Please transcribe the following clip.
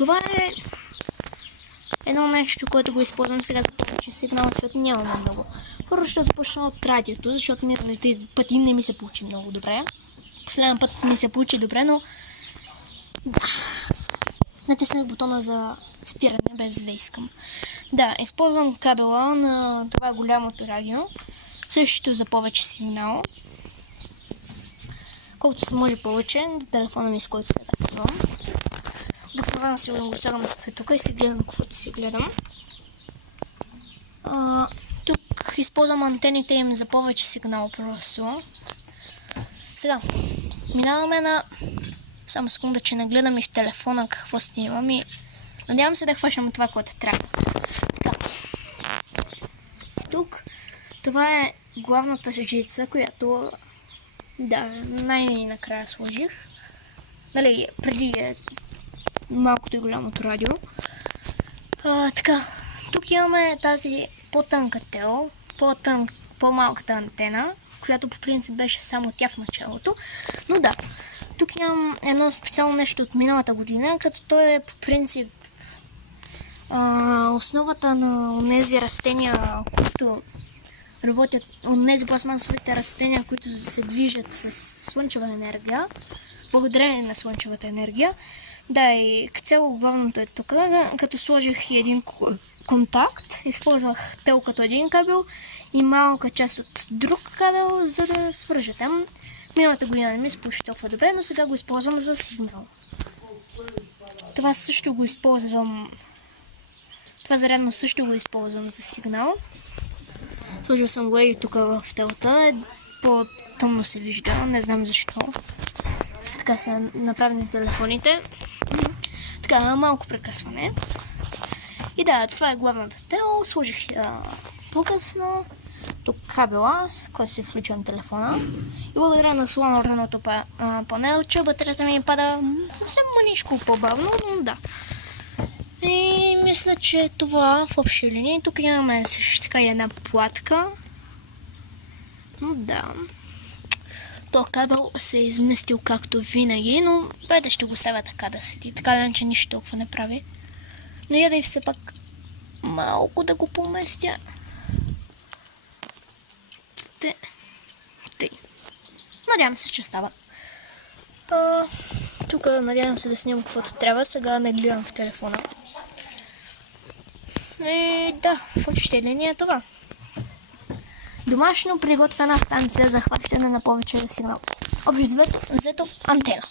Това е едно нещо, което го използвам сега за повече сигнал, защото нямаме много. Първо ще започна от радиото, защото миналите пъти не ми се получи много добре. Последен път ми се получи добре, но да. Натиснах бутона за спиране, без да искам. Да, използвам кабела на това голямото радио. Същото за повече сигнал. Колкото се може повече, до телефона ми, с който се разтривам. Обикновено сигурно го слагам тук и си гледам каквото си гледам. Тук използвам антените им за повече сигнал просто. Сега, минаваме на... Само секунда, че нагледам и в телефона какво снимам и... Надявам се да хващам това, което трябва. Така. Тук, това е главната жица, която... Да, най-накрая сложих. Нали, преди малкото и голямото радио. Така, тук имаме тази по-тънка тел, по-малката антена, която по принцип беше само тя в началото. Но да, тук имам едно специално нещо от миналата година, като то е по принцип основата на тези растения, които работят, от тези пластмасовите растения, които се движат с слънчева енергия, благодарение на слънчевата енергия. Да, и цяло главното е тук, като сложих един контакт, използвах тел като един кабел и малка част от друг кабел, за да свържа там. Миналата година не ми се получи толкова добре, но сега го използвам за сигнал. Това също го използвам. Това зарядно също го използвам за сигнал. Сложил съм го и тук в телата. По-тъмно се вижда, не знам защо. Така са направени телефоните. Така, малко прекъсване. И да, това е главната тел. Сложих по-късно тук кабела, с който си включвам телефона. И благодаря на соларното панелче, батерията ми пада съвсем маничко по-бавно, но да. И мисля, че това в общи линии. Тук имаме също така и една платка. Но да. То кабел се е изместил както винаги, но бъде ще го ставя така да седи. Така да че нищо толкова не прави. Но я да и все пак малко да го поместя. Тъй. Надявам се, че става. Тук надявам се да снимам каквото трябва. Сега не гледам в телефона. И да, в общи линии е това. Домашно приготвена станция за хващане на повече сигнал. Общо взето антена.